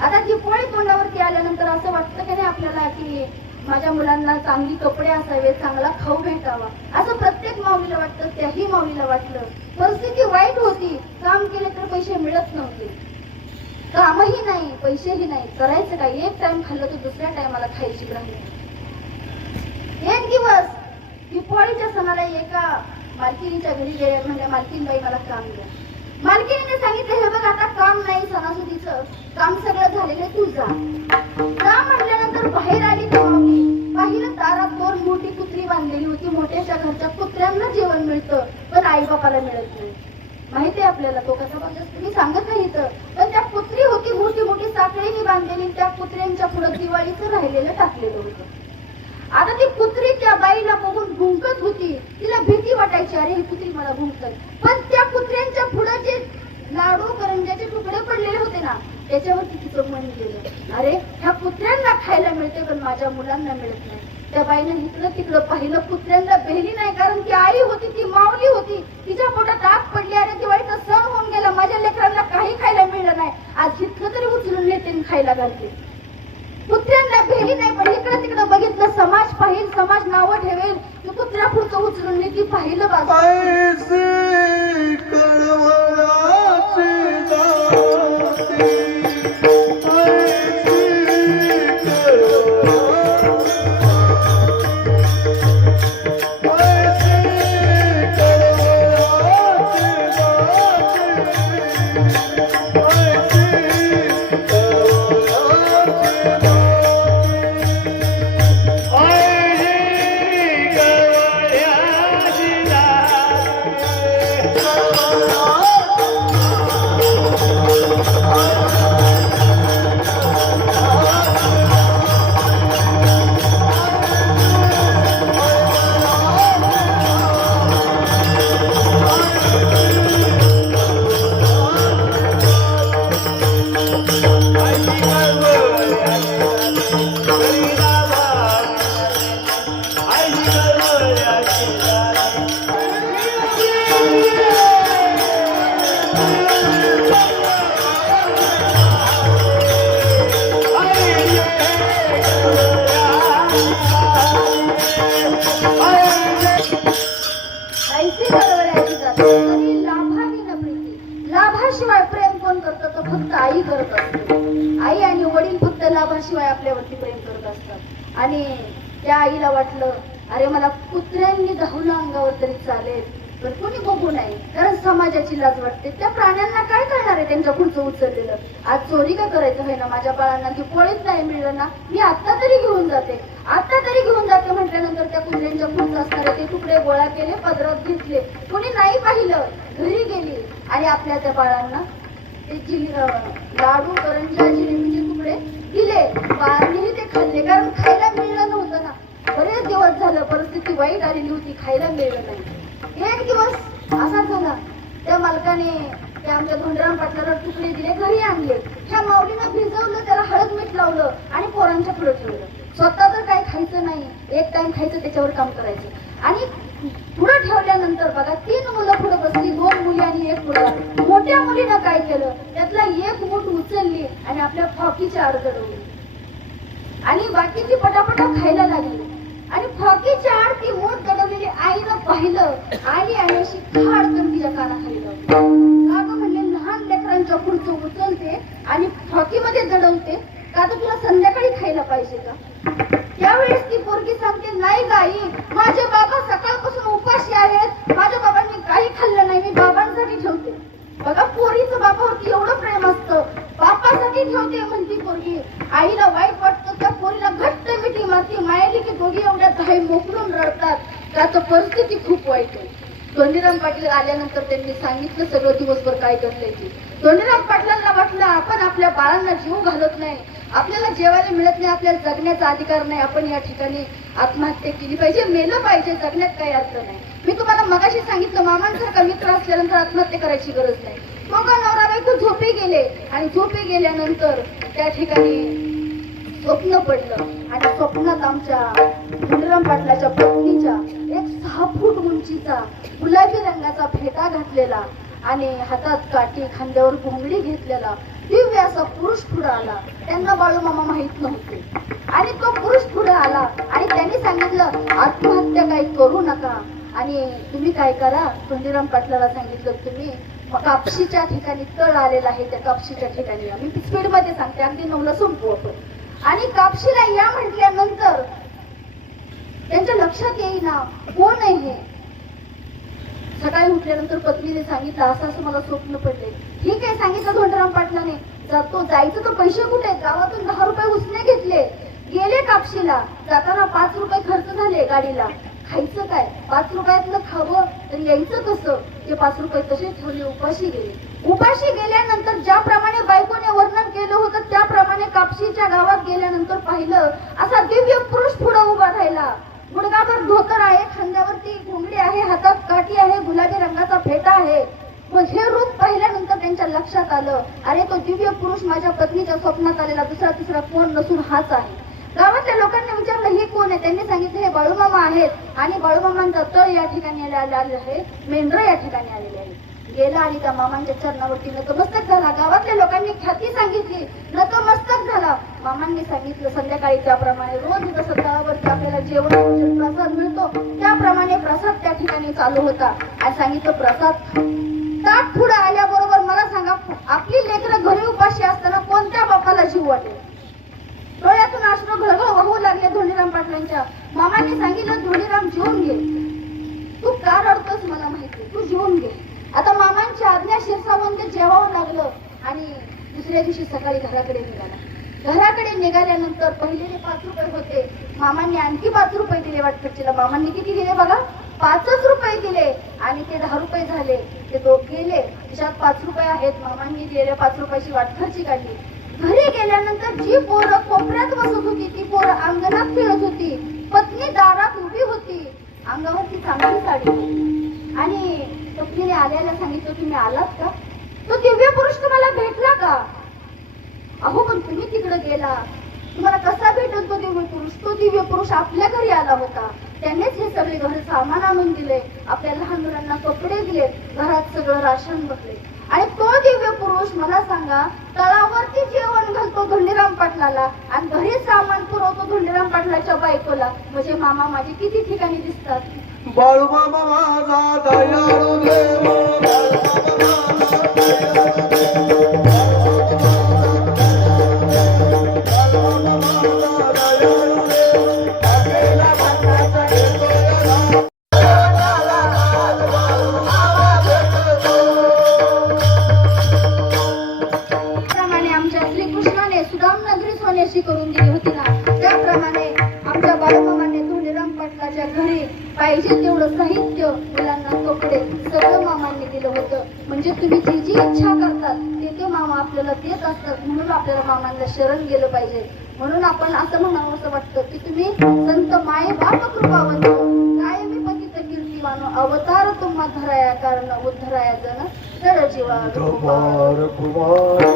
आता ती पोळी तोंडावरती आल्यानंतर असं वाटतं की नाही आपल्याला की माझ्या मुलांना चांगली कपडे असावे, चांगला खाऊ भेटावा, असं प्रत्येक माऊलीला वाटतं. त्याही माऊलीला वाटलं. परिस्थिती वाईट होती, काम केले तर पैसे मिळत नव्हते, कामही नाही, पैसेही नाही, करायचं काय? एक टाइम खाल्लं तर दुसऱ्या टायमाला खायची राहिली. एक दिवस दिवाळीच्या सणाला एका मालकिनीच्या घरी गेल्या, म्हणजे मालकीनबाई मला काम द्या. मालकिनीने सांगितलं, हे बघ, आता काम नाही, सणासुदीचं काम सगळं झालेलं, तू जा. म्हटल्यानंतर बाहेर आली ती माऊली. पाहिलं दारात 2 मोठी कुत्री बांधलेली होती. मोठ्याच्या घरच्या कुत्र्यांना जेवण मिळतं पण आई बापाला मिळत नाही. माहिती आहे आपल्याला तो कसा बघत, मी सांगत नाही इथं, पण त्या कुत्री होती मोठी मोठी साखळीने बांधलेली. त्या कुत्र्यांच्या पुढे दिवाळीचं राहिलेलं टाकलेलं होतं. आता ती कुत्री त्या बाईला बघून भुंकत होती. तिला भीती वाटायची, अरे ही कुत्री मला भुंकत. पण त्या कुत्र्यांच्या पुढे जे लाडू करंजाचे तुकडे पडलेले होते ना त्याच्यावरती तिचं मन गेलं, अरे ह्या कुत्र्यांना खायला मिळते पण माझ्या मुलांना मिळत नाही. त्या बाईनं इकडं तिकडं पाहिलं, कुत्र्यांना बेली नाही, कारण ती आई होती, ती माऊली होती, तिच्या पोटात आग पडली. अरे दिवाळीचा सण होऊन गेला, माझ्या लेकरांना काही खायला मिळलं नाही, आज इतकं तरी उचलून नेते आणि खायला घालते. कुत्र्यांना भेली नाही, पण इकडं तिकडं बघितलं, समाज पाहिल, समाज नावं ठेवेल, ती कुत्र्या पुढचं उचलून नेती. पाहिलं बाजू ऐसे कळवळाची जाती, ऐसे लाभाशिवाय प्रेम कोण करतं? तर फक्त आई करत असते. आई आणि वडील फक्त लाभाशिवाय आपल्यावरती प्रेम करत असतात. आणि त्या आईला वाटलं, अरे मला कुत्र्यांनी धावलं अंगावर तरी चालेल, पण कोणी बघू नये, कारण समाजाची लाज वाटते. त्या प्राण्यांना काय करणार आहे त्यांच्या पुढचं उचललेलं? आज चोरी का करायचं आहे ना, माझ्या बाळांना ती पोळीच नाही मिळलं ना, मी आता तरी घेऊन जाते, आता तरी घेऊन जाते म्हटल्यानंतर त्या कुत्र्यांच्या पुढचं असणारे ते तुकडे गोळा केले, पदरात घेतले, कोणी नाही पाहिलं, घरी गेली आणि आपल्या त्या बाळांना ते लाडू, करंजा, जिलेबीचे तुकडे दिले. बाळांनीही ते खाल्ले, कारण खायला मिळलं नव्हतं ना. बरेच दिवस झालं, परिस्थिती वाईट आलेली होती, खायला मिळलं नाही. एक दिवस असा झाला, त्या मालकाने त्या आमच्या धोंडराम पाटलाला तुकडे दिले, घरी आणले. ह्या माऊलीनं भिजवलं, त्याला हळद मीठ लावलं आणि पोरांच्या पुढे ठेवलं. स्वतः तर काही खायचं नाही, एक टाइम खायचं, त्याच्यावर काम करायचं. आणि पुढे ठेवल्यानंतर बघा, 3 मुलं पुढे बसली, 2 मुली आणि 1 मुलगा. मोठ्या मुलीनं काय केलं, त्यातला 1 मूठ उचलली आणि आपल्या फाकीच्या आड चढवली आणि बाकीची पटापटा खायला लागली. आणि फाकीच्या आड ती मूठ चढवलेली आईनं पाहिलं आणि अशी खाडकन तिच्या कानाखाली लावली. का गं म्हणले, लहान लेकरांच्या पुढचं उचलते आणि फाकीमध्ये चढवते, का तर तुला संध्याकाळी खायला पाहिजे का? त्यावेळेस ती पोरगी सांगते, नाही गाई, माझे बाबा सकाळपासून उपाशी आहेत, माझ्या बाबांनी काही खाल्लं नाही, मी बाबांसाठी ठेवते. बघा, पोरीचं बापावरती एवढं प्रेम असतं, बापासाठी ठेवते म्हणती पोरगी. आईला वाईट वाटतं, त्या पोरीला घट्ट मिठी मारती, मायाली की दोघी एवढ्या धाई मोकळून रडतात. त्याचं परिस्थिती खूप वाईट आहे. धोंडीराम पाटील आल्यानंतर त्यांनी सांगितलं सगळं दिवसभर काय घडलंय ते. धोंडीराम पाटलांना वाटलं, आपण आपल्या बाळांना जीव घालत नाही, आपल्याला जेवायला मिळत नाही, आपल्याला जगण्याचा अधिकार नाही, आपण या ठिकाणी आत्महत्या केली पाहिजे, मेलं पाहिजे, जगण्यात काही अर्थ नाही. मी तुम्हाला मगाशी सांगितलं, मामांसारखा मित्र असल्यानंतर आत्महत्या करायची गरज नाही. मग नवरा बायको झोपी गेले आणि झोपी गेल्यानंतर त्या ठिकाणी स्वप्न पडलं आणि स्वप्नात आमच्या धोंडीराम पाटलाच्या पत्नीच्या एक 6 फूट उंचीचा गुलाबी रंगाचा फेटा घातलेला आणि हातात काठी, खांद्यावर घोंगडी घेतलेला दिव्य असा पुरुष पुढे आला. त्यांना बाळू मामा माहित नव्हते आणि तो पुरुष पुढे आला आणि त्यांनी सांगितलं, आत्महत्या काही करू नका आणि तुम्ही काय करा. धोंडीराम पाटलाला सांगितलं, तुम्ही कापशीच्या ठिकाणी तळ आलेला आहे, त्या कापशीच्या ठिकाणी आम्ही स्पीड मध्ये सांगते, अगदी 9ला संपू आपण. आणि कापशीला या म्हटल्यानंतर त्यांच्या लक्षात येईना कोण आहे हे. सकाळी उठल्यानंतर पत्नीने सांगितलं, असं मला स्वप्न पडले. ठीक आहे सांगितलं धोंडीराम पाटलाने, जायचं तर पैसे कुठे, गावातून 10 रुपये उसने घेतले, गेले कापशीला. जाताना 5 रुपये खर्च झाले गाडीला. खायचं काय, 5 रुपयातलं खावं तर यायचं कसं? ते 5 रुपये तसे ठेवले, उपाशी गेले. उपाशी गेल्यानंतर ज्याप्रमाणे बायकोने वर्णन केलं होतं त्याप्रमाणे कापशीच्या गावात गेल्यानंतर पाहिलं, असा दिव्य पुरुष पुढे उभा राहिला. गुडघाभर धोतर आहे, खांद्यावरती घोंगडी आहे, हातात काठी आहे, गुलाबी रंगाचा फेटा आहे. मग हे रूप पाहिल्यानंतर त्यांच्या लक्षात आलं, अरे तो दिव्य पुरुष माझ्या पत्नीच्या स्वप्नात आलेला दुसरा तिसरा कोण नसून हाच आहे. गावातल्या लोकांनी विचारलं, हे कोण आहे? त्यांनी सांगितलं हे बाळूमामा आहेत आणि बाळूमामांचा तळ या ठिकाणी आलेला आहे, मेंढरं या ठिकाणी आलेले आहे. गेला आणि त्या मामांच्या चरणावरती नतमस्तक झाला. गावातल्या लोकांनी ख्याती सांगितली, नतमस्तक झाला. मामांनी सांगितलं संध्याकाळी त्याप्रमाणे रोज जसं तळावरती आपल्याला जेवण प्रसाद मिळतो त्याप्रमाणे प्रसाद त्या ठिकाणी चालू होता. आणि सांगितलं प्रसाद ताट पुढे आल्याबरोबर मला सांगा, आपली लेकरं घरी उपाशी असताना कोणत्या बापाला जीव वाटेल? डोळ्यातून अश्रू घळघळ वाहू लागले धोंडीराम पाटलांच्या. मामांनी सांगितलं धोंडीराम जेवून घे, तू का रडतोस मला माहिती, तू जेवून घे. आता मामांची आज्ञा शिरसावंत जेवावं लागलं आणि दुसऱ्या दिवशी सकाळी घराकडे निघाला. घराकडे निघाल्यानंतर पहिलेले 5 रुपये होते, मामांनी आणखी 5 रुपये दिले वाटखर्चीला. मामांनी किती दिले बघा, 5च रुपये दिले आणि ते 10 रुपये झाले. ते गेले, खिशात 5 रुपये आहेत. मामांनी दिलेल्या 5 रुपयाची वाटखर्ची काढली. घरी गेल्यानंतर जी पोरं कोपऱ्यात बसत होती ती पोरं अंगणात खेळत होती. पत्नी दारात उभी होती, अंगावरती चांगली साडी होती. आणि पत्नीने आल्याला सांगितलं तुम्ही आलात का? तो दिव्य पुरुष तुम्हाला भेटला का? अहो पण तुम्ही तिकडे गेला, तुम्हाला कसा भेटत तो दिव्य पुरुष? तो दिव्य पुरुष आपल्या घरी आला होता, त्यांनीच हे सगळे घर सामान आणून दिले, आपल्या लहान मुलांना कपडे दिले, घरात सगळं राशन बसले. आणि तो दिव्य पुरुष मला सांगा तळावरती जेवण घालतो धोंडीराम पाटलाला आणि घरी सामान पुरवतो धोंडीराम पाटलाच्या बायकोला. म्हणजे मामा माझे किती ठिकाणी दिसतात. बाळूमामा माझा दयाळू देव, बाळूमामा माझा दयाळू देव, बाळूमामा माझा दयाळू देव, आपल्याला भाताचा देतो त्याप्रमाणे आमच्या श्रीकृष्णाने सुदाम नगरी सोन्याशी करून दिली होती ना, त्याप्रमाणे आमच्या बाळूमामाने धोंडीराम पाटलाच्या घरी पाहिजे तेवढं साहित्य, मुलांना कपडे सगळं मामांनी दिलं होतं. म्हणजे तुम्ही जी जी इच्छा करतात ते मामा आपल्याला देत असतात. म्हणून आपल्याला मामांना शरण गेलं पाहिजे. म्हणून आपण असं म्हणावं असं वाटतं की तुम्ही संत माये बाप कृपावंत कायमी पतित कीर्तिवान अवतार तुम्हा धराया कारण उद्धराया जन जड जीवा कुमार कुमार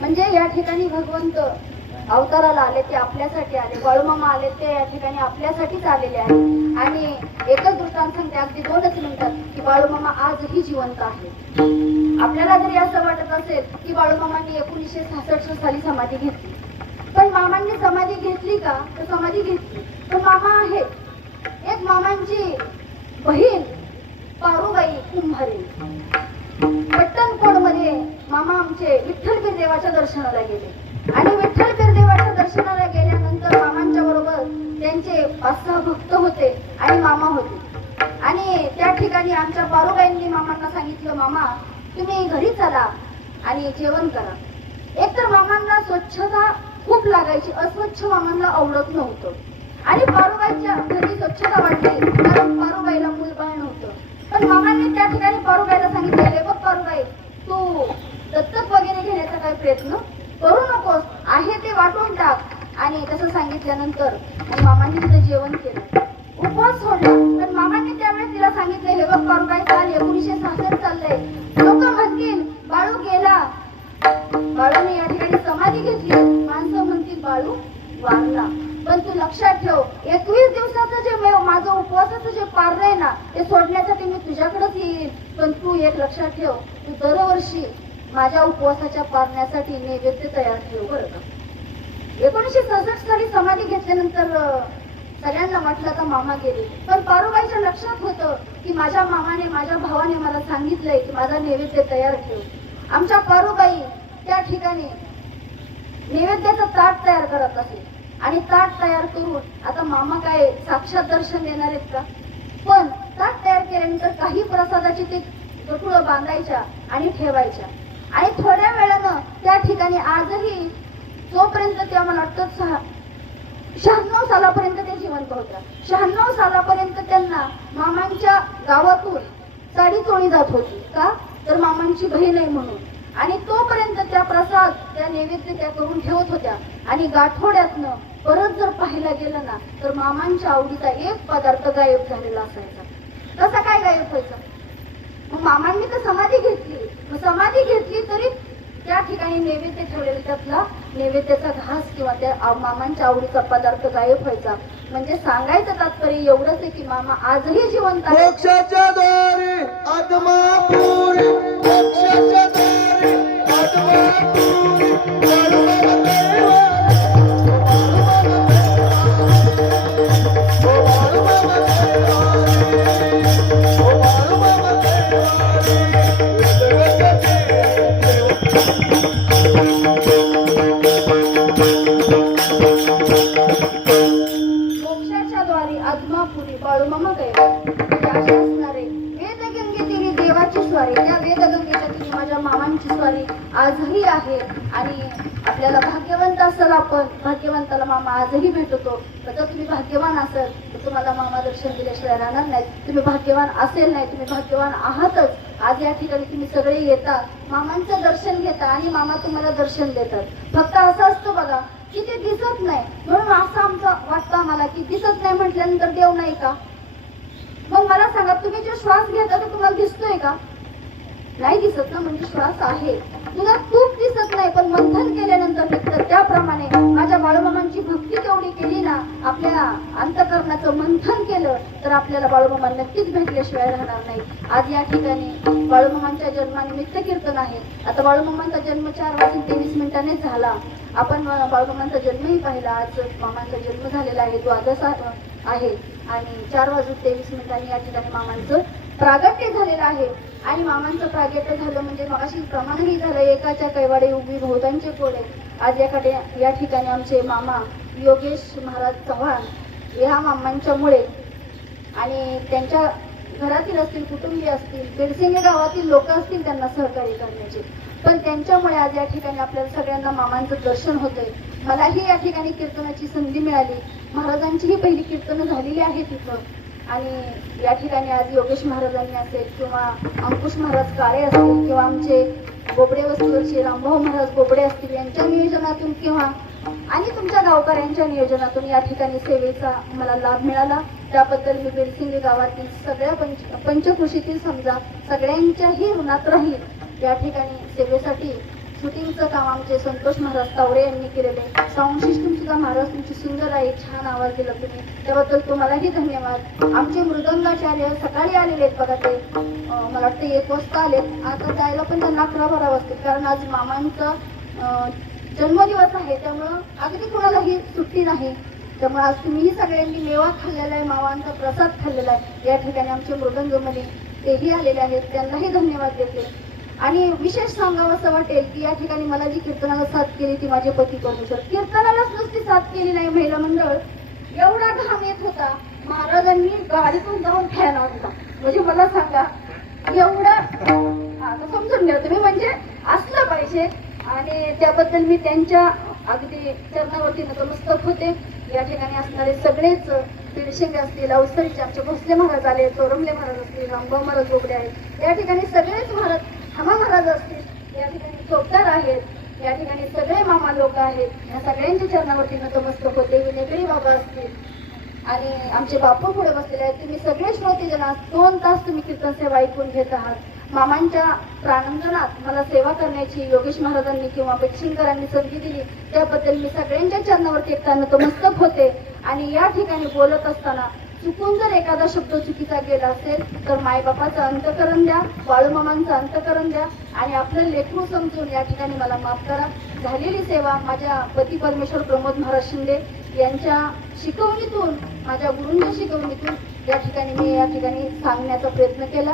म्हणजे या ठिकाणी भगवंत अवताराला आले, ते आपल्यासाठी आले. बाळूमामा आले ते या ठिकाणी आपल्यासाठीच आलेले आहे. आणि एकच दृष्टांत सांगते, अगदी 2च मिनिटात, की बाळूमामा आजही जिवंत आहे. आपल्याला जरी असं वाटत असेल की बाळूमामांनी 1966 साली समाधी घेतली, पण मामांनी समाधी घेतली का? तर समाधी घेतली, पण मामा आहेत. एक मामांची बहीण पारुबाई कुंभारे, पट्टणकोड मध्ये मामा आमचे विठ्ठलपीर देवाच्या दर्शनाला गेले. आणि विठ्ठलपीर देवाच्या दर्शनाला गेल्यानंतर मामांच्या बरोबर त्यांचे 5-6 भक्त होते आणि मामा होते. आणि त्या ठिकाणी आमच्या पारुबाईंनी मामांना सांगितलं, मामा तुम्ही घरी चला आणि जेवण करा. एकतर मामांना स्वच्छता खूप लागायची, अस्वच्छ मामांना आवडत नव्हतं. आणि पारुबाईच्या घरी स्वच्छता वाटली कारण पारुबाईला मूलबाळ नव्हतं. पण मामांनी त्या ठिकाणी पारुबाईला सांगितले, बघ पारुबाई, तू दत्तक वगैरे घेण्याचा काही प्रयत्न करू नकोस, आहे ते वाटून टाक. आणि तसं सांगितल्यानंतर मामांनी तिथं जेवण केलं, उपवास सोडला. पण मामांनी त्यावेळेस तिला सांगितले, हे बघ पारुबाई, चाल 1966 चाललंय, लोक म्हणतील बाळू गेला, बाळूने या ठिकाणी समाधी घेतली, माणसं म्हणतील बाळू वारला. पण तू लक्षात ठेव, 21 दिवसाचं जे माझं उपवासाचं जे पारण आहे ना, ते सोडण्यासाठी मी तुझ्याकडेच येईल. पण तू एक लक्षात ठेव, तू दरवर्षी माझ्या उपवासाच्या पारण्यासाठी नैवेद्य तयार ठेव बरं का. 1966 साली समाधी घेतल्यानंतर सगळ्यांना म्हटलं का मामा गेले. पण पारुबाईच्या लक्षात होतं की माझ्या मामाने, माझ्या भावाने मला सांगितलंय की माझा नैवेद्य तयार ठेव. आमच्या पारूबाई त्या ठिकाणी नैवेद्याचं ताट तयार करत असे आणि ताट तयार करून आता मामा काय साक्षात दर्शन देणार आहेत का, पण ताट तयार केल्यानंतर काही प्रसादाची ते गठुळं बांधायच्या आणि ठेवायच्या आणि थोड्या वेळानं त्या ठिकाणी आजही जोपर्यंत त्या मला वाटतं 96 सालापर्यंत ते जिवंत होत्या. 96 सालापर्यंत त्यांना मामांच्या गावातून साडी चोळी जात होती का, तर मामांची बहीण आहे म्हणून. आणि तोपर्यंत त्या प्रसाद त्या नैवेद्य त्या करून ठेवत होत्या आणि गाठोड्यातनं परत जर पाहायला गेलं ना तर मामांच्या आवडीचा एक पदार्थ गायब झालेला असायचा. कसा काय गायब व्हायचा? मग मामांनी तर समाधी घेतली, मग समाधी घेतली तरी त्या ठिकाणी नैवेद्य ठेवलेला त्यातला नैवेद्याचा घास किंवा त्या मामांच्या आवडीचा पदार्थ गायब व्हायचा. म्हणजे सांगायचं तात्पर्य एवढंच आहे की मामा आजही जिवंत आहेत. मोक्षाच्या दारी आत्मा पुरी, मोक्षाच्या दारी आत्मा पुरी, बाळूमामा देवा, ओ बाळूमामा देवा, ओ बाळूमामा मोक्षाच्या द्वारी आत्मापुरी बाळूमामा गैवा. म्हणजे असे असणारे वेदगंगे तिरी देवाची स्वारी, त्या वेदगंगेच्या तिरी माझ्या मामांची स्वारी आजही आहे. आणि आपल्याला भाग्यवंत असेल, आपण भाग्यवंताला मामा आजही भेटतो. जर तुम्ही भाग्यवान असाल तर तुम्हाला मामा दर्शन दिल्याशिवाय राहणार नाही. तुम्ही भाग्यवान असेल नाही, तुम्ही भाग्यवान आहातच. आज या ठिकाणी तुम्ही सगळे येता, मामांचं दर्शन घेता आणि मामा तुम्हाला दर्शन देतात. फक्त असं असतं बघा की ते दिसत नाही, म्हणून असं आमचं वाटतं आम्हाला की दिसत नाही म्हटल्यानंतर देव नाही का. मग मला सांगा, तुम्ही जो श्वास घेता तो तुम्हाला दिसतोय का? नाही दिसत ना, म्हणजे श्वास आहे. तुला तूप दिसत नाही पण मंथन केल्यानंतर निघतं. त्याप्रमाणे माझ्या बाळूमामांची भक्ती तेवढी केली ना, आपल्या अंतःकरणाचं मंथन केलं तर आपल्याला बाळूमामा नक्कीच भेटल्याशिवाय राहणार नाही. आज या ठिकाणी बाळूमामांच्या जन्मानिमित्त कीर्तन आहे. आता बाळूमामांचा जन्म 4:23 झाला. आपण बाळूमामांचा जन्मही पाहिला. आज मामांचा जन्म झालेला आहे, द्वादश आहे आणि 4:23 या ठिकाणी मामांचं प्रागट्य झालेलं आहे. आणि मामांचं प्रागट्य झालं म्हणजे मगाशी प्रमाणही झालं, एकाच्या कैवाडे उभी बहुतांचे कोडे. आज या ठिकाणी आमचे मामा योगेश महाराज चव्हाण या मामांच्यामुळे आणि त्यांच्या घरातील असतील, कुटुंबीय असतील, बेडसिंगे गावातील लोक असतील त्यांना सहकार्य करण्याचे, पण त्यांच्यामुळे आज या ठिकाणी आपल्याला सगळ्यांना मामांचं दर्शन होतंय. मलाही या ठिकाणी कीर्तनाची संधी मिळाली. महाराजांचीही पहिली कीर्तनं झालेली आहे तिथं. आणि या ठिकाणी आज योगेश महाराजांनी असेल किंवा अंकुश महाराज काळे असतील किंवा आमचे बोबडे वस्तीवरचे रामभाऊ महाराज बोबडे असतील यांच्या नियोजनातून किंवा आणि तुमच्या गावकऱ्यांच्या नियोजनातून या ठिकाणी सेवेचा मला लाभ मिळाला. त्याबद्दल मी बेडसिंगे गावातील सगळ्या पंचकृषीतील समजा सगळ्यांच्याही ऋणात राहील. या ठिकाणी सेवेसाठी शूटिंगचं काम आमचे संतोष महाराज तावडे यांनी केलेले. साऊंड सिस्टम सुद्धा महाराज तुमची सुंदर आहे, छान आवाज दिला तुम्ही, त्याबद्दल तुम्हालाही धन्यवाद. आमचे मृदंगाचार्य सकाळी आलेले आहेत बघा, ते मला वाटतं 1 वाजता आले. आता जायला पण त्यांना 11-12 वाजतील, कारण आज मामांचा जन्मदिवस आहे, त्यामुळं अगदी कुणालाही सुट्टी नाही. त्यामुळे आज तुम्हीही सगळ्यांनी मेवा खाल्लेला आहे, मामांचा प्रसाद खाल्लेला आहे. या ठिकाणी आमचे मृदंगमध्ये तेही आलेले आहेत, त्यांनाही धन्यवाद देते. आणि विशेष सांगावं असं वाटेल की या ठिकाणी मला जी कीर्तनाला साथ केली ती माझे पती परमेश्वर. कीर्तनालाच नुसती साथ केली नाही, महिला मंडळ एवढा घाम येत होता, महाराजांनी गाडीतून जाऊन फॅन आणला. म्हणजे मला सांगा एवढं आता समजून घ्या तुम्ही, म्हणजे असलं पाहिजे. आणि त्याबद्दल मी त्यांच्या अगदी चरणावरती नतमस्तक होते. या ठिकाणी असणारे सगळेच बेडसिंगे असतील, अवसरीचे आमचे भोसले महाराज आले, चोरमले महाराज असतील, रामभाऊ महाराज बोबडे आहेत, या ठिकाणी सगळेच महाराज, हमा महाराज असतील, या ठिकाणी चोपदार आहेत, या ठिकाणी सगळे मामा लोक आहेत. या सगळ्यांच्या चरणावरती नतमस्तक होते. विनेगरी बाबा असतील आणि आमचे बापू पुढे बसलेले आहेत. तुम्ही सगळे श्रोतेजन 2 तास तुम्ही कीर्तन सेवा ऐकून घेत आहात. मामांच्या प्राणंजनात मला सेवा करण्याची योगेश महाराजांनी किंवा बेडसिंगकरांनी संधी दिली, त्याबद्दल मी सगळ्यांच्या चरणावरती एकदा नतमस्तक होते. आणि या ठिकाणी बोलत असताना चुकून जर एखादा शब्द चुकीचा गेला असेल तर मायबापाचं अंतकरण द्या, बाळूमामांचं अंतकरण द्या आणि आपलं लेकरू समजून या ठिकाणी मला माफ करा. झालेली सेवा माझ्या पती परमेश्वर प्रमोद महाराज शिंदे यांच्या शिकवणीतून, माझ्या गुरूंच्या शिकवणीतून या ठिकाणी मी सांगण्याचा प्रयत्न केला.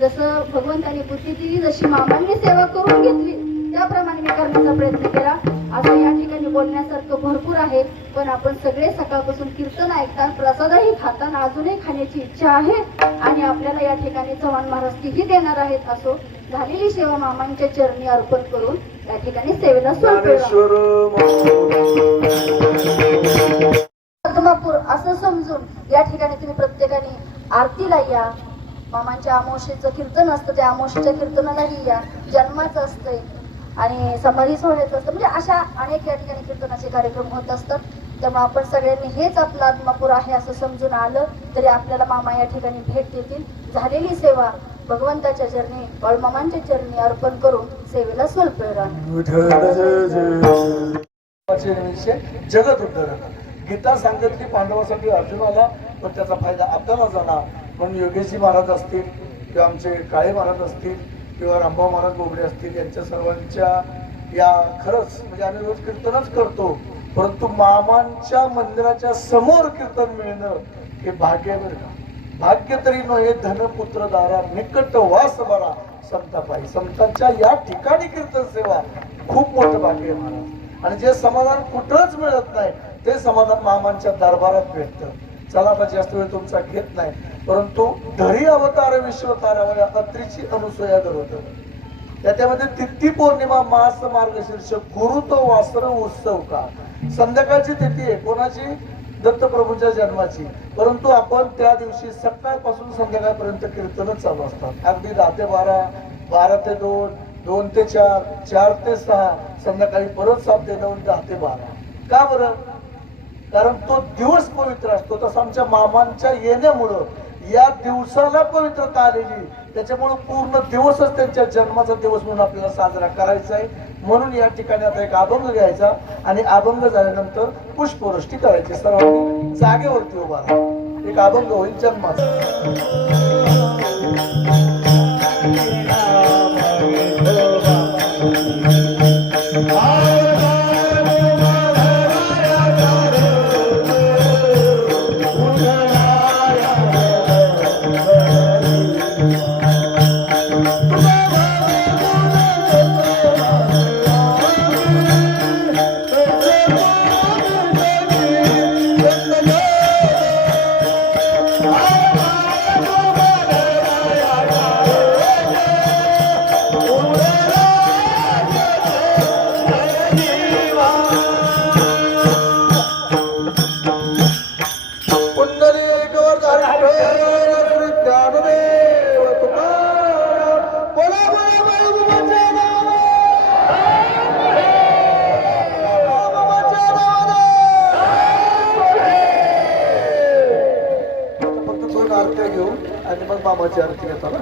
जसं भगवंताने बुद्धी दिली, जशी मामांनी सेवा करून घेतली त्याप्रमाणे मी करण्याचा प्रयत्न केला. असं या ठिकाणी बोलण्यासारखं भरपूर आहे, पण आपण सगळे सकाळपासून कीर्तन ऐकताना प्रसादही खाताना अजूनही खाण्याची इच्छा आहे आणि आपल्याला या ठिकाणी चव्हाण महाराज तीही देणार आहेत. असो, झालेली सेवा मामांच्या चरणी अर्पण करून या ठिकाणी सेवेला ज्ञानेश्वर महापूर असं समजून या ठिकाणी तुम्ही प्रत्येकाने आरतीला या. मामांच्या अमावस्येचं कीर्तन असतं, त्या अमावस्येच्या कीर्तनालाही या. जन्माचं असतंय आणि समाधी सोहळ्याचं असतं, म्हणजे अशा अनेक या ठिकाणी कीर्तनाचे कार्यक्रम होत असतात. त्यामुळे आपण सगळ्यांनी हेच आपला आत्मापूर आहे असं समजून आलं तरी आपल्याला मामा या ठिकाणी भेट देतील. झालेली सेवा भगवंताच्या चरणी, बाळमामांच्या चरणी अर्पण करून सेवेला स्वल्पेरा. जगत उद्धरण. गीता सांगत की पांडवासाठी अर्जुनाला, पण त्याचा फायदा आपल्याला झाला. म्हणून योगेशी महाराज असतील किंवा आमचे काळे महाराज असतील किंवा रामभाऊ महाराज बोबडे असतील, यांच्या सर्वांच्या या खरंच म्हणजे आम्ही रोज कीर्तनच करतो, परंतु मामांच्या मंदिराच्या समोर कीर्तन मिळणं हे भाग्य आहे बरं का. भाग्य तरी नव्हे धन पुत्र दारा निकट वास बरा संता पायी. संतांच्या या ठिकाणी कीर्तन सेवा खूप मोठं भाग्य आहे महाराज. आणि जे समाधान कुठंच मिळत नाही ते समाधान मामांच्या दरबारात भेटतं. चला आता जास्त वेळ तुमचा घेत नाही, परंतु धरी अवतार विश्व तारावया अत्रीची अनुसया धरवत. त्याच्यामध्ये तिथी पौर्णिमा मास मार्गशीर्ष गुरु तो वासर उत्सव का. संध्याकाळची तिथी आहे कोणाची? दत्तप्रभूंच्या जन्माची. परंतु आपण त्या दिवशी सकाळपासून संध्याकाळपर्यंत कीर्तनच चालू असतात. अगदी 10 ते 12, 12 ते 2, 2 ते 4, 4 ते 6, संध्याकाळी परत 7 ते 9, 10 ते 12. का बरं? कारण तो दिवस पवित्र असतो. तसं आमच्या मामांच्या येण्यामुळं या दिवसाला पवित्रता आलेली, त्याच्यामुळे पूर्ण दिवसच त्यांच्या जन्माचा दिवस म्हणून आपल्याला साजरा करायचा आहे. म्हणून या ठिकाणी आता एक अभंग घ्यायचा आणि अभंग झाल्यानंतर पुष्पवृष्टी करायची. सर्वांनी जागेवरती उभा राहा. एक अभंग होईल जन्माचा. आरत्या घेऊन आणि मग मामाची आरती घेताना